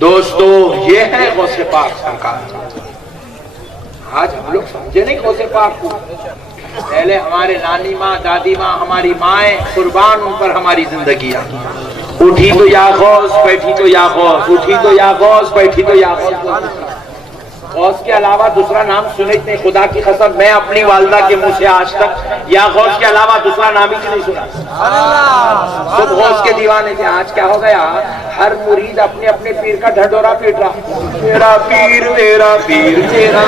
दोस्तों ये है गौसे पाक सरकार। आज हम लोग समझे नहीं गौसे पाक को। पहले हमारे नानी माँ, दादी माँ, हमारी माएँ कुर्बान, उन पर हमारी जिंदगियाँ। उठी तो या गौस, बैठी तो या गौस, उठी तो या गौस, बैठी तो या गौस। गौस के अलावा दूसरा नाम सुने नहीं, खुदा की कसम मैं अपनी वालदा के मुंह से आज तक या गौस के अलावा दूसरा नाम ही नहीं सुना। सब गौस के दीवाने थे। आज क्या हो गया, हर मुरीद अपने अपने पीर का ढंढोरा पीट रहा। तेरा पीर तेरा पीर तेरा।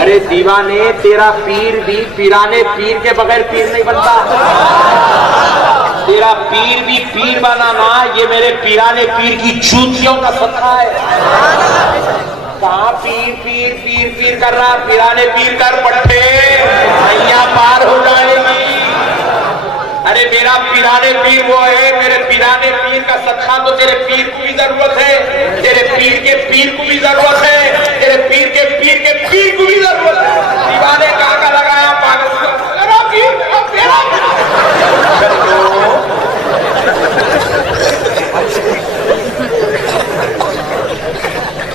अरे दीवाने, तेरा पीर भी पीराने पीर के बगैर पीर नहीं बनता। तेरा पीर भी पीर बनाना, ये मेरे पीराने पीर की चूतियों का सत्ता है। कहाँ पीर पीर पीर पीर कर रहा, पीराने पीर कर पट्टे, नैया पार हो जाएगी। अरे मेरा पीराने पीर वो है, मेरे पीराने पीर का सत्ता तो तेरे पीर को भी जरूरत है, तेरे पीर के पीर को भी जरूरत है, तेरे पीर के पीर के पीर को भी जरूरत है। दीवाने कहाँ का लगाया पागल, मेरा पीर तेरा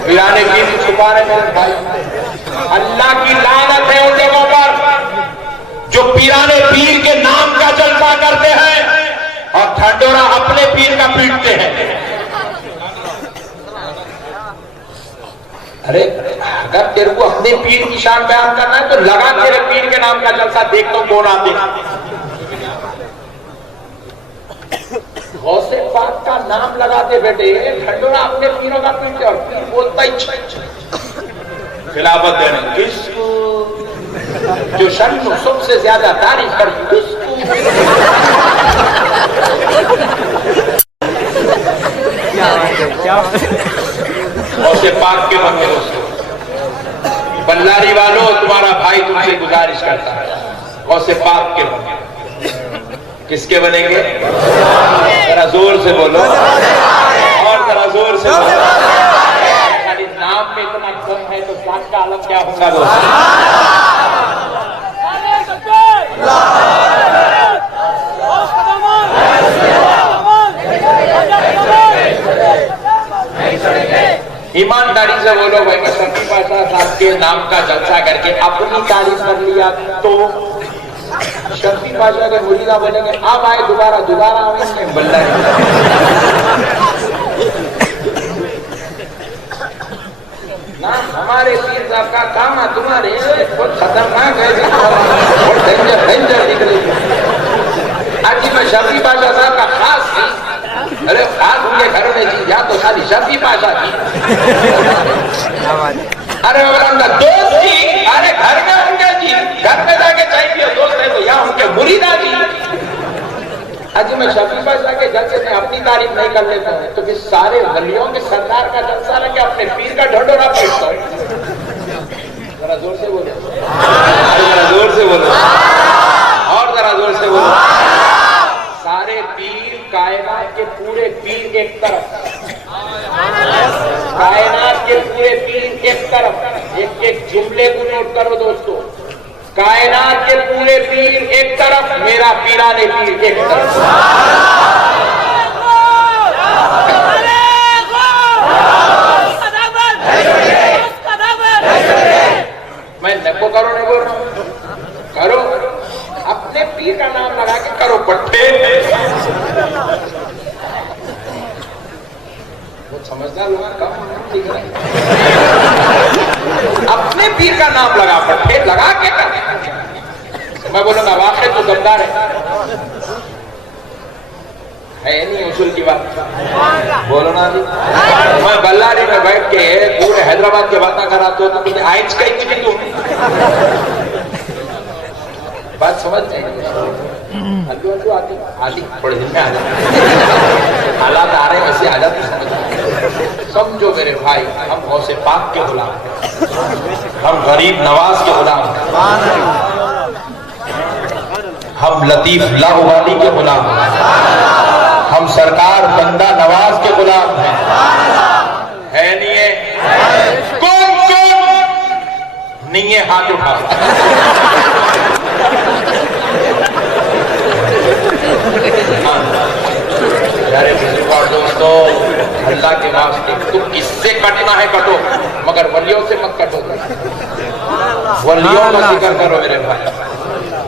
पीराने पीर को छुपा रहे मेरे भाई। अल्लाह की लानत है उन लोगों पर जो पीराने पीर के नाम का जलसा करते हैं और ढंढोरा अपने पीर का पीटते हैं। अरे अगर तेरे को अपने पीर की शान बयान करना है तो लगा तेरे पीर के नाम का जलसा, देख तो कौन आते हैं। गौसे पाक का नाम लगाते बेटे, ढंढोरा अपने पीरों का पीटते और पीर बोलता ही खिलाफत देने किसको, जो शर्म सबसे ज्यादा तारीफ कर किसको। गौसे पाक के बंदे दोस्तों, बल्लारी वालों, तुम्हारा भाई तुमसे गुजारिश करता है, गौसे पाक के बंदे किसके बनेंगे? जरा जोर से बोलो, और जरा जोर से बोलो। खाली नाम में इतना दम है तो जान का आलम क्या होगा दोस्तों? ईमानदारी से बोलो भाई, मैं शफी पाशा साहब के नाम का जलसा करके अपनी तारीफ कर लिया तो शफी पाशा के मुरीदा बनेंगे। अब आए दोबारा दोबारा आएंगे बल्ला। ना हमारे पीर साहब का काम है, तुम्हारे बहुत खतरनाक है, बहुत डेंजर निकले। आज मैं शफी पाशा साहब का खास, अरे खास उनके घर में जी या तो खाली शफी पाशा की, अरे उनका दोस्त जी, अरे घर में उनके जी, घर में जाके चाय पियो, दोस्त है तो यहाँ उनके मुरीदा जी। आज मैं शफी पाशा के जलसे में अपनी तारीफ नहीं कर लेता हूँ तो फिर सारे वलियों के सरदार का जलसा लेके अपने पीर का ढंढोरा पीटता हूँ। जरा जोर से बोलो, जरा जोर से बोलो, और जरा जोर से बोलो। सारे पीर कायनात के पूरे पीर एक तरफ, कायनात के पूरे पीर एक तरफ। एक एक जुमले को नोट करो दोस्तों, कायनात के पूरे पीर एक तरफ, मेरा पीराने पीर एक तरफ। मैं नको करो नहीं बोल रहा हूं, करो अपने पीर का नाम लगा के करो पट्टे। वो समझदार लोग कम ठीक है, अपने पीर का नाम लगा पट्टे लगा के कर। मैं बोलूंगा वाकई तो दमदार है नहीं उसूल की बात, बोलो ना जी। मैं बल्लारी में बैठ के पूरे हैदराबाद की बातें कराते हो तो मुझे आइज कहीं नहीं तुम बात समझ हल्लू आती आती थोड़े दिन में आ जाती, हालात आ रहे वैसे आ जाती। समझो मेरे भाई, हम गौसे पाक के गुलाम हैं, हम गरीब नवाज के गुलाम हैं, हम लतीफ लाहवाली के गुलाम हैं, हम सरकार बंदा नवाज के गुलाम हैं। है नहीं है? कौन कौन नहीं है? हाथ उठा। वलियों का जिक्र करो मेरे भाई,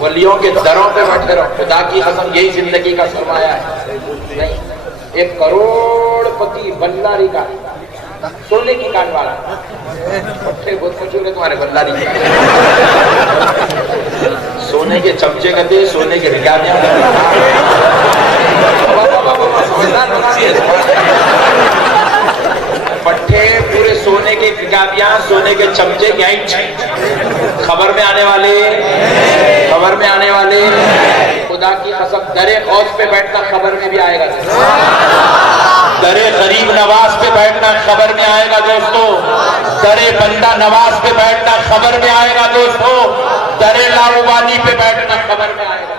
वलियों के दरों पे बैठे रहो। खुदा की कसम यही जिंदगी का सरमाया है। नहीं, एक करोड़पति बल्लारी का सोने की कान वाला बहुत मशहूर है तुम्हारे बल्लारी, सोने के चमचे करते, सोने के रिकाबियां पट्टे पूरे सोने के रिकाबियां, सोने के चमचे, यहीं खबर में आने वाले, खबर में आने वाले। खुदा की कसम दरे औस पे बैठना खबर में भी आएगा, दरे गरीब नवाज पे बैठना खबर में आएगा दोस्तों, दरे बंदा नवाज पे बैठना खबर में आएगा दोस्तों, दरे लाउबाली पे बैठना खबर में आएगा।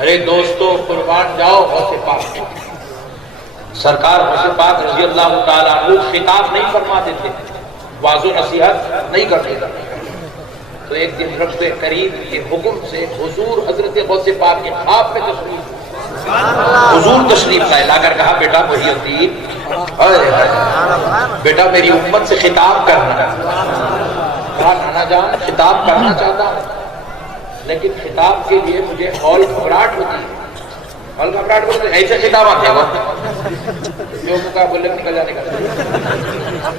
अरे दोस्तों कुर्बान जाओ गौसे पाक। सरकार गौसे पाक रज़ी अल्लाह ताला अन्हु खिताब नहीं फरमाते थे, वाज़ो नसीहत नहीं करते थे। तो एक दिन रब्बे करीम के हुक्म से हुजूर हजरत गौसे पाक के ख्वाब में तशरीफ, हुजूर तशरीफ लाए, लाकर कहा बेटा मुहियुद्दीन, बेटा मेरी उम्मत से खिताब करना। कहा नाना जान खिताब करना चाहता हूँ, लेकिन खिताब के लिए मुझे हौल घबराहट होती है। हौल घबराहट होती है, ऐसे खिताब आते हैं का बोले निकल जाने का।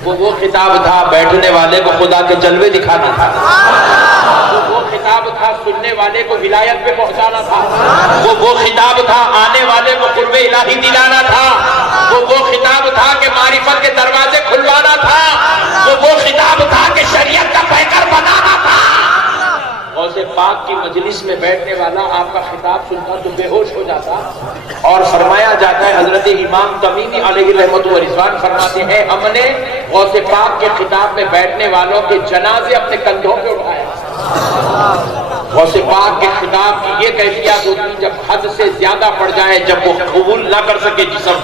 वो खिताब था बैठने वाले को खुदा के जलवे दिखाना था, वो खिताब था सुनने वाले को विलायत पे पहुंचाना था, वो खिताब था आने वाले को कुर्बे इलाही दिलाना था, वो खिताब था कि मारिफत के दरवाजे खुलवाना था, वो खिताब था कि शरीयत का पैकर बनाना था। गौसे पाक की मजलिस में बैठने वाला आपका खिताब सुनता तो बेहोश हो जाता। और फरमाया जाता है हजरत इमाम तमीमी अलैहि रहमत व रिज़वान फरमाते हैं हमने गौसे पाक के खिताब में बैठने वालों के जनाजे अपने कंधों पे उठाया। गौसे पाक के खिताब की ये कैफियत होती जब हद से ज्यादा पड़ जाए, जब वो कबूल ना कर सके, जिस्म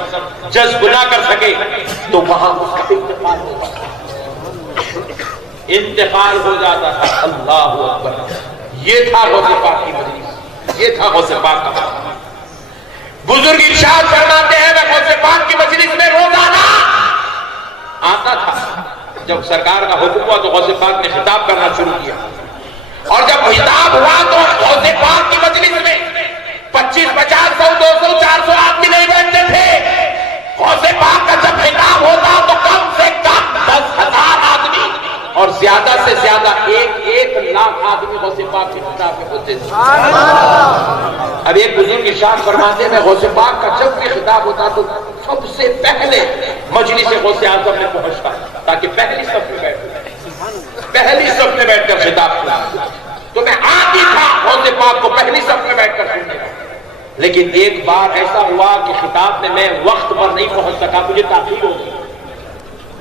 जज्ब ना कर सके, तो वहां इंतकाल हो जाता था। अल्लाह अकबर, ये था गौसे पाक की मजलिस, ये था गौसे पाक का। बुजुर्ग इरशाद फरमाते हैं मैं गौसे पाक की मजलिस में रोजाना आता था। जब सरकार का हुक्म हुआ तो गौसे पाक ने खिताब करना शुरू किया, और जब खिताब हुआ तो गौसे पाक की मजलिस में 25, 50, 100, 200, 400 आदमी नहीं बैठते थे। गौसे पाक का जब खिताब होता तो कम से कम 10,000 आदमी और ज्यादा से ज्यादा 1 लाख आदमी गौसे पाक की खिताब में होते थे। अब एक बुजुर्ग इरशाद फरमाते हैं गौसे पाक का जब भी खिताब होता तो सबसे पहले मजलिस गौसे आज़म में पहुंचता ताकि पहली सफ में बैठ, पहली सफ में बैठकर खिताब सुना। तो मैं आती था गौसे पाक को पहली सफ में बैठकर सुनने का। लेकिन एक बार ऐसा हुआ कि खिताब में मैं वक्त पर नहीं पहुंच सका, मुझे ताख़ीर हो गई।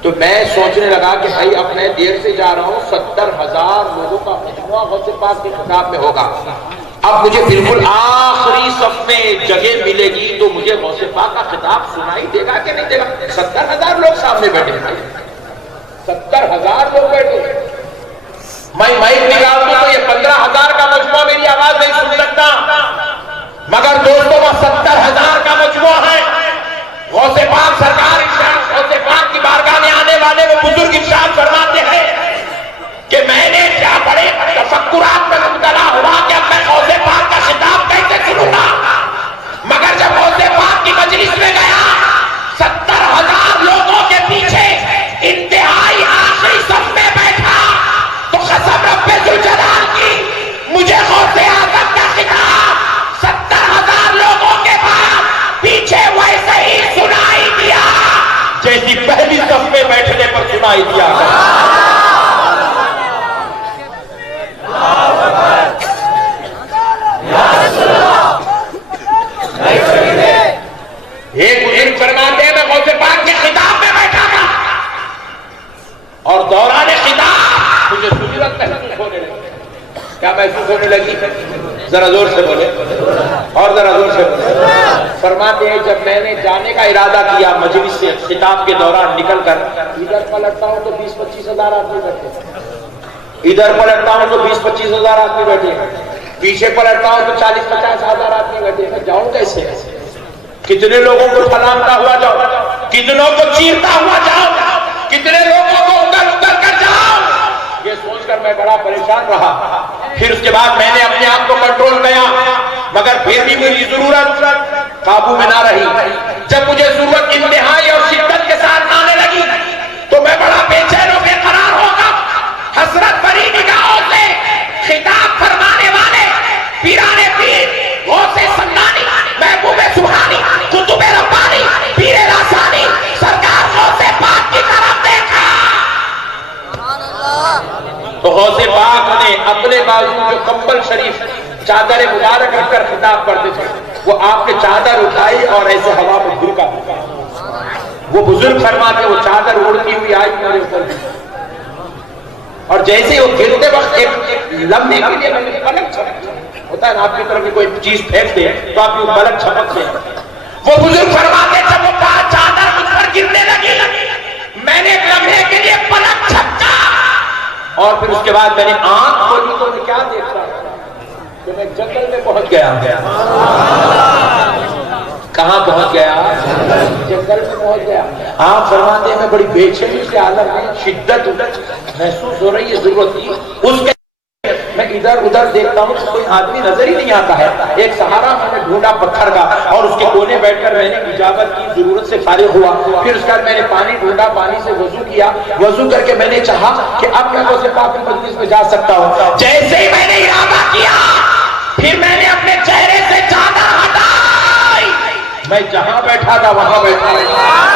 तो मैं सोचने लगा कि भाई अब मैं देर से जा रहा हूँ, 70,000 लोगों का मजमुआ गौसे पाक के खिताब में होगा, अब मुझे बिल्कुल आखिरी सफ में जगह मिलेगी तो मुझे गौसे पाक का खिताब सुनाई देगा कि नहीं देगा। 70,000 लोग सामने बैठे, 70,000 लोग बैठे, मैं माइक निकाल दूं तो ये 15,000 का मजमुआ मेरी आवाज नहीं सुन सकता, मगर दोस्तों वो 70,000 का मजमुआ है। गौसे पाक सरकार गौसे पाक की बारगाह में आने वाले वो बुजुर्ग इरशाद फरमाते हैं कि मैंने क्या बड़े तफक्कुरात में मुब्तला हुआ कि अब मैं गौसे पाक का खिताब कैसे सुनूंगा, मगर जब गौसे पाक की मजलिस में गया 70,000 लोगों के पीछे इंतहाई आखिरी सफ में बैठा तो कसम रब्बे जुल जलाल की मुझे गौसे आज़म का खिताब 70,000 लोगों के बाद पीछे वैसे ही सुनाई दिया जैसी पहली सफ में बैठने पर सुनाई दिया। एक बुजुर्ग फरमाते हैं मैं गौसे पाक के खिताब में बैठा था और दौरान खिताब मुझे सुन्नत महसूस होने लगी। क्या महसूस होने लगी? जरा जोर से बोले, और जरा जोर से बोले। फरमाते हैं जब मैंने जाने का इरादा किया मजलिस से खिताब के दौरान निकलकर, इधर पलटता हूं तो 20-25 हजार आदमी बैठे, इधर पलटता हूं तो 20-25 हजार आदमी बैठे, पीछे पलटता हूं तो 40-50 हजार आदमी बैठे, मैं जाऊं कैसे? कितने लोगों को फलांगता हुआ जाओ, कितनों को चीरता हुआ जाओ, कितने लोगों को उधर उधर कर जाओ, ये सोचकर मैं बड़ा परेशान रहा। फिर उसके बाद मैंने अपने आप को कंट्रोल किया, मगर फिर भी मेरी जरूरत काबू में ना रही। जब मुझे जरूरत इंतहाई और शिद्दत के साथ आने लगी तो मैं बड़ा बेचैन और बेकरार होगा। हसरत भरी निगाहों से खिताब फरमाने वाले पीराने पीर, गौसे सन्नानी, महबूबे सुहानी, कुतुबे रब्बानी, पीरे रासानी सरकार गौसे पाक की तरफ देखा तो गौसे पाक ने अपने बाजू जो कंबल शरीफ चादर मुबारक रखकर खिताब करते थे, वो आपने चादर उठाई और ऐसे हवा में गिरका। वो बुजुर्ग फरमाते वो चादर उड़ती हुई आई मेरे ऊपर, और जैसे वो गिरते वक्त एक लम्हे के लिए मैंने पलक झपक, होता है ना आपकी तरफ भी कोई चीज फेंक दे तो आप ये पलक झपक से, वो बुजुर्ग फरमाते जब वो चादर मुझ पर गिरने लगी मैंने एक लम्हे के लिए पलक झपका, और फिर उसके बाद मैंने आंख खोली तो मैं क्या देख रहा था कि मैं जंगल में पहुंच गया। कहां पहुंच गया? जंगल में पहुंच गया। आप फरमाते हैं मैं बड़ी बेचैनी से आलम में शिद्दत महसूस हो रही है, जरूरत की उसके मैं इधर उधर देखता हूं तो कोई आदमी नजर ही नहीं आता है। एक सहारा मैंने ढूंढा पत्थर का और उसके कोने बैठकर मैंने इजाजत की, जरूरत से फारिग हुआ। फिर उसके बाद मैंने पानी ढूंढा, पानी से वजू किया, वजू करके मैंने चाहा कि अब मैं गौसे पाक की मजलिस में जा सकता हूं। जैसे ही मैंने इरादा किया फिर मैंने अपने चेहरे से चादर हटाई, मैं जहां बैठा था वहां बैठा रहा।